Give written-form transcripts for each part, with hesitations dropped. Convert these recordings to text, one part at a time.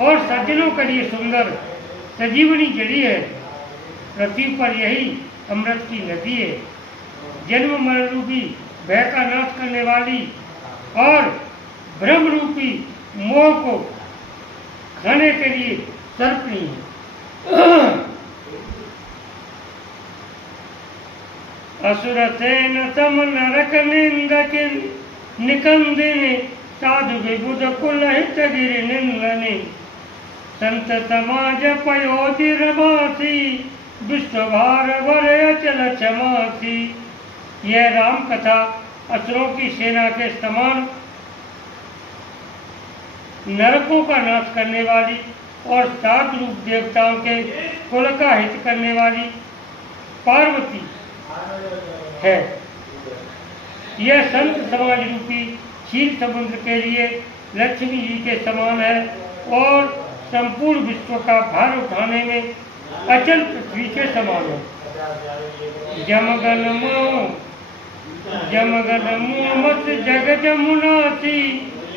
और सज्जनों के लिए सुंदर सजीवनी जड़ी है। पृथ्वी पर यही अमृत की नदी है, जन्म मरण रूपी भय का नाश करने वाली और ब्रह्म रूपी मोह को खाने के लिए सर्पणी है। असुर सेन सम नरक निंदक निकंदिनी साधु विबुध कुल हित गिरि निंदनी संत समाज पयोधि रमासी विश्व भार वर अचल क्षमासी। यह राम कथा असुरों की सेना के समान नरकों का नाश करने वाली और सात रूप देवताओं के कुल का हित करने वाली पार्वती है। यह संत समाज रूपी क्षीर समुद्र के लिए लक्ष्मी जी के समान है और संपूर्ण विश्व का भार उठाने में अचल पृथ्वी के समान है। जमगन मत जग जमुनासी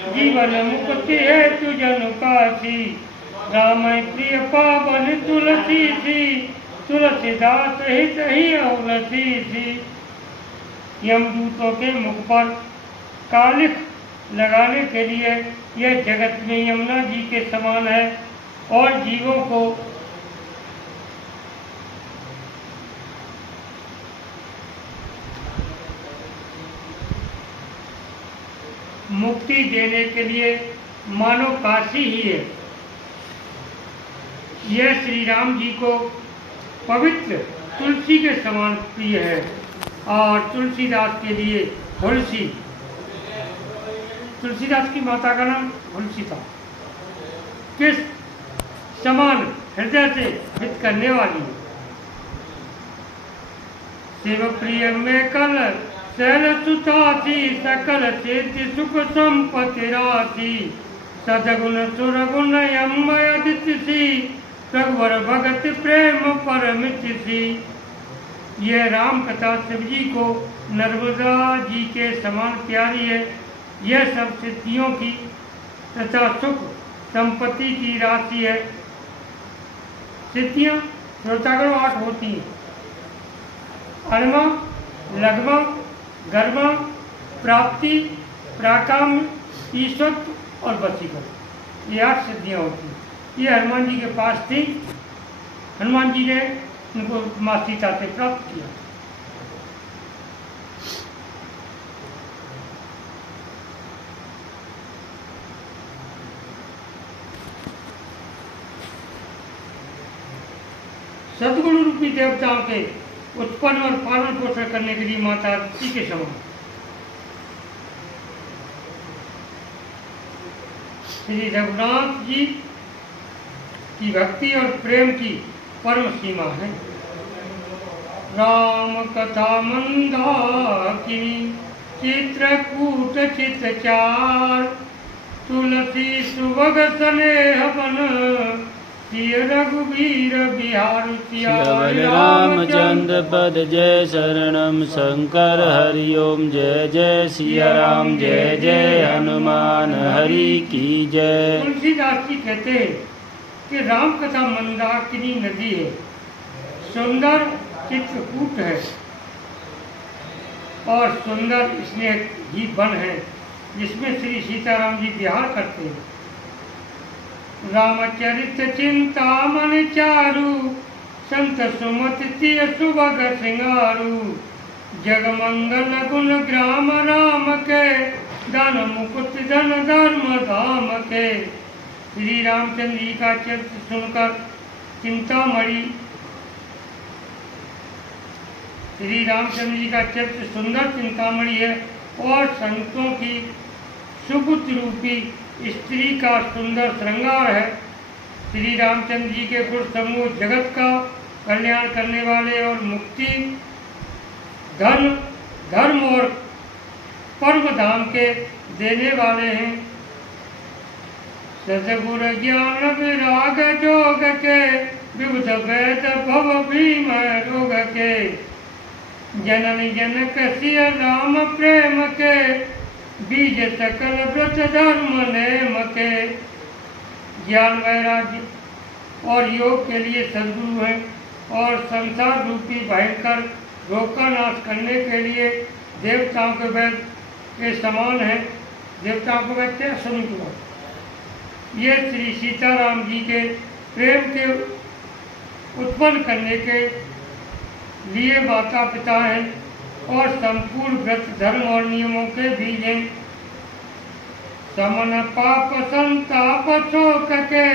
जीवन मुक्ति है तु जनु कासी। राम प्रिय पावन तुलसी सी तुलसीदास हित ही औलसी सी। यमदूतों के मुख पर कालिख लगाने के लिए यह जगत में यमुना जी के समान है और जीवों को मुक्ति देने के लिए मानो काशी ही है। यह श्री राम जी को पवित्र तुलसी के समान प्रिय है और तुलसीदास के लिए तुलसी, तुलसीदास की माता का नाम तुलसी था, किस समान हृदय से हित करने वाली है। शिव प्रिय में कल शैल सुतासी सकल चेति सुख संपत्ति राशि सदगुण सुरगुण यमय दिति रघुवर भगत प्रेम परमित सी। यह राम कथा शिव जी को नर्मदा जी के समान प्यारी है। यह सब सिद्धियों की तथा सुख संपत्ति की राशि है। सिद्धियां श्रोतागण 8 होती हैं: अणमा, लघमा, गर्मा, प्राप्ति, प्राकाम्य, ईश्वरत्व और वशीकरण। ये 8 सिद्धियां होती हैं। ये हनुमान जी के पास थी। हनुमान जी ने उनको माँ सीता से प्राप्त किया। सदगुण रूपी देवताओं के उत्पन्न और पालन पोषण करने के लिए माता जी के समान श्री रघुनाथ जी की भक्ति और प्रेम की परम सीमा है। राम कथा मंदाकिनी चित्रकूट चितचार तुलसी सुभग स्नेह बन सिय रघुवीर बिहार रामचंद्र पद जय शरणम शंकर हरि ओम जय जय सिया राम जय जय हनुमान हरि की जय। तुलसीदास जी कहते हैं कि राम कथा मंदाकिनी नदी है, सुंदर चित्रकूट है और सुंदर स्नेह ही वन है जिसमें श्री सीताराम जी विहार करते हैं। रामचरित चिंतामन चारु संत सुमति तिय सुभग श्रृंगारु जगमंगल गुण ग्राम राम के दान मुकुट धन धर्म धाम के। श्री रामचंद्र जी का चरित्र सुनकर चिंतामणि, श्री रामचंद्र जी का चरित्र सुंदर चिंतामणि है और संतों की सुपुत्र रूपी स्त्री का सुंदर श्रृंगार है। श्री रामचंद्र जी के गुण समूह जगत का कल्याण करने वाले और मुक्ति, धन, धर्म और परम धाम के देने वाले हैं। सतगुर ज्ञान विराग जोग के विबुध वेद भव भीम रोग के जननी जनक सिय राम प्रेम के बीज सकल व्रत धर्म नेम के। ज्ञान वैराग्य और योग के लिए सद्गुरु हैं और संसार रूपी भयंकर रोग का नाश करने के लिए देवताओं के वैद्य के समान है। देवताओं को वैद्य क्या सुनो। ये श्री सीताराम जी के प्रेम के उत्पन्न करने के लिए माता पिता हैं और संपूर्ण व्रत धर्म और नियमों के बीज हैं। समन पाप संताप शोक के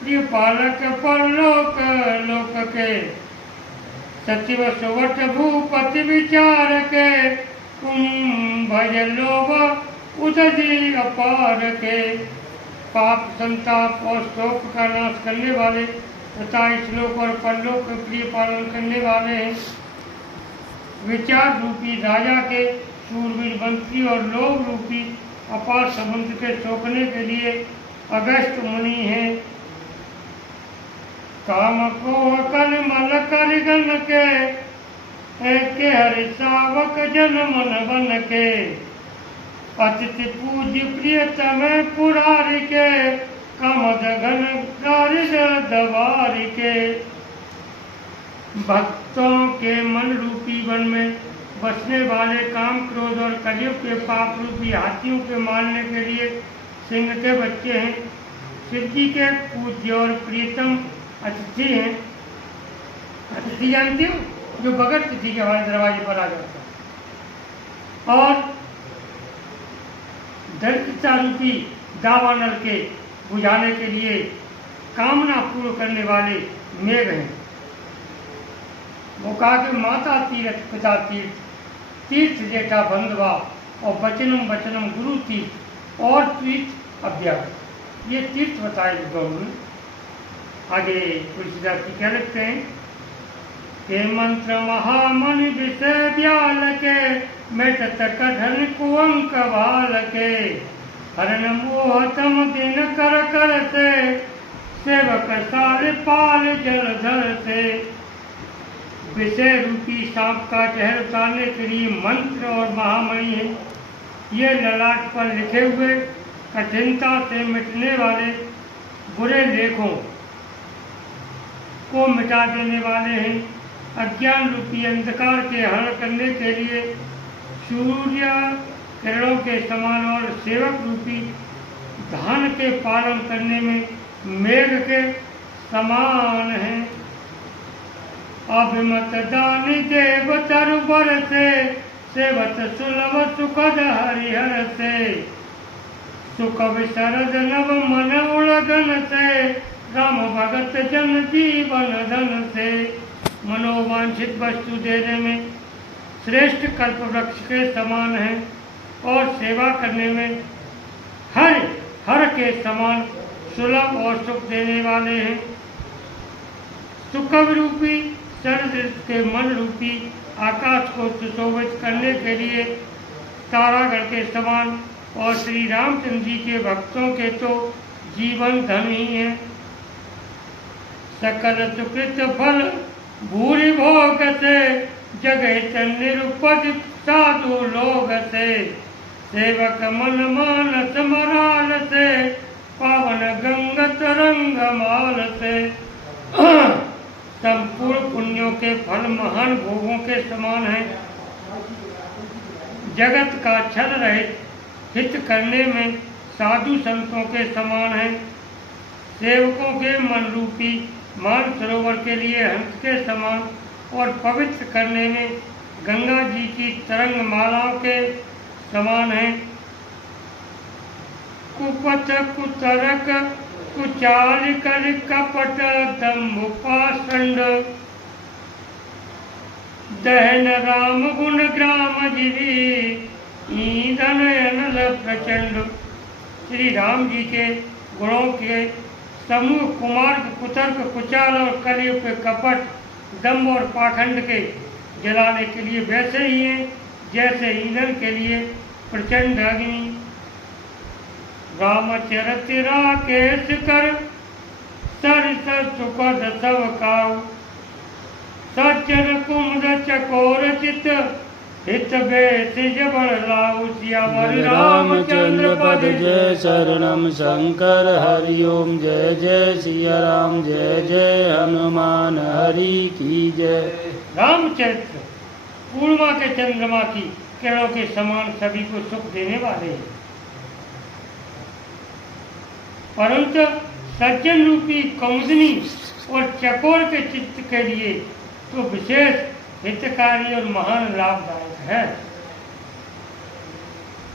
प्रिय पालक परलोक लोक के सचिव सुवट भूपति विचार के कुंभज लोभ उदधि अपार के पाप संताप और शोक का नाश करने वाले तथा श्लोक और परलोक के प्रिय पालन करने वाले हैं। विचार रूपी राजा के शूरवीर मंत्री और लोभ रूपी अपार समुद्र के सोखने के लिए अगस्त मुनि हैं। काम को कल मल कर गन के हरि सावक जन मन बन के अतिथि पूज्य प्रियतम पुरारी के कामद घन दारिद दवारी के भक्तों के मन रूपी वन में बसने वाले काम क्रोध और कलयुग के पाप रूपी हाथियों के मारने के लिए सिंह के बच्चे हैं। शिव जी के पूज्य और प्रियतम अतिथि हैं। अतिथि जानते हो, जो बगैर तिथि के हमारे दरवाजे पर आ जाता है। और दरिद्रता रूपी दावानल के बुझाने के लिए कामना पूर्ण करने वाले मेघ हैं। वो कहा कि माता तीर्थ पिता तीर्थ, तीर्थ जेठा बंधवा और वचनम वचनम गुरु तीर्थ और तीर्थ अभ्यास, ये तीर्थ बताए गौरव ने। आगे तुलसीदास जी क्या लिखते हैं के मंत्र महामणि विषय ब्याल के मेटत कढ़न कुअंक बाल के हरण मोहतम दिन कर कर से सेवक साल पाल जल धर से। विषय रूपी सांप का जहर उतारने के लिए मंत्र और महामणि है। ये ललाट पर लिखे हुए कठिनता से मिटने वाले बुरे लेखों को मिटा देने वाले हैं। अज्ञान रूपी अंधकार के हरण करने के लिए सूर्य किरणों के समान और सेवक रूपी धान के पालन करने में मेघ के समान है। अभिमत दानी देव तरुबर से सेवत सुलभ सुखद हरिहर से सुख विशरद नव मन उड़गन से राम भगत जन जीवन धन से। मनोवांछित वस्तु देने में श्रेष्ठ कल्प वृक्ष के समान है और सेवा करने में हर के समान सुलभ और सुख देने वाले हैं। सुख रूपी शरद के मन रूपी आकाश को सुशोभित करने के लिए तारागढ़ के समान और श्री रामचंद्र जी के भक्तों के तो जीवन धन ही है। सकल सुकृत फल भूरि भोग से जगत निरुपज साधु लोग से सेवक मन मानस मराल से पावन गंगा तरंग माल से। संपूर्ण पुण्यों के फल महान भोगों के समान है। जगत का छल रहित हित करने में साधु संतों के समान है। सेवकों के मन रूपी मान सरोवर के लिए हंस के समान और पवित्र करने में गंगा जी की तरंग मालाओं के समान है। कुपथ कुतरक कुचाल कर कपट दम्भ पाषंड दहन राम गुण ग्राम जीवी ईंधन अनल प्रचंड। श्री राम जी के गुणों के समूह कुमार्ग कुतर्क कुचाल और कलयुग के कपट दम्भ और पाखंड के जलाने के लिए वैसे ही हैं जैसे ईंधन के लिए प्रचंड अग्नि। रामचरित राकेश कर सरिस सुखद सब काऊ सज्जन कुमुद चकोर चित हित बेत जबन लाऊ सियावर रामचंद्र पद जय शरणम शंकर हरि ओम जय जय सिया राम जय जय हनुमान हरि की जय। रामचरित्र पूर्णिमा के चंद्रमा की किरणों के समान सभी को सुख देने वाले हैं, परंतु सज्जन रूपी कौमुदनी और चकोर के चित्त के लिए तो विशेष हितकारी और महान लाभदायक है।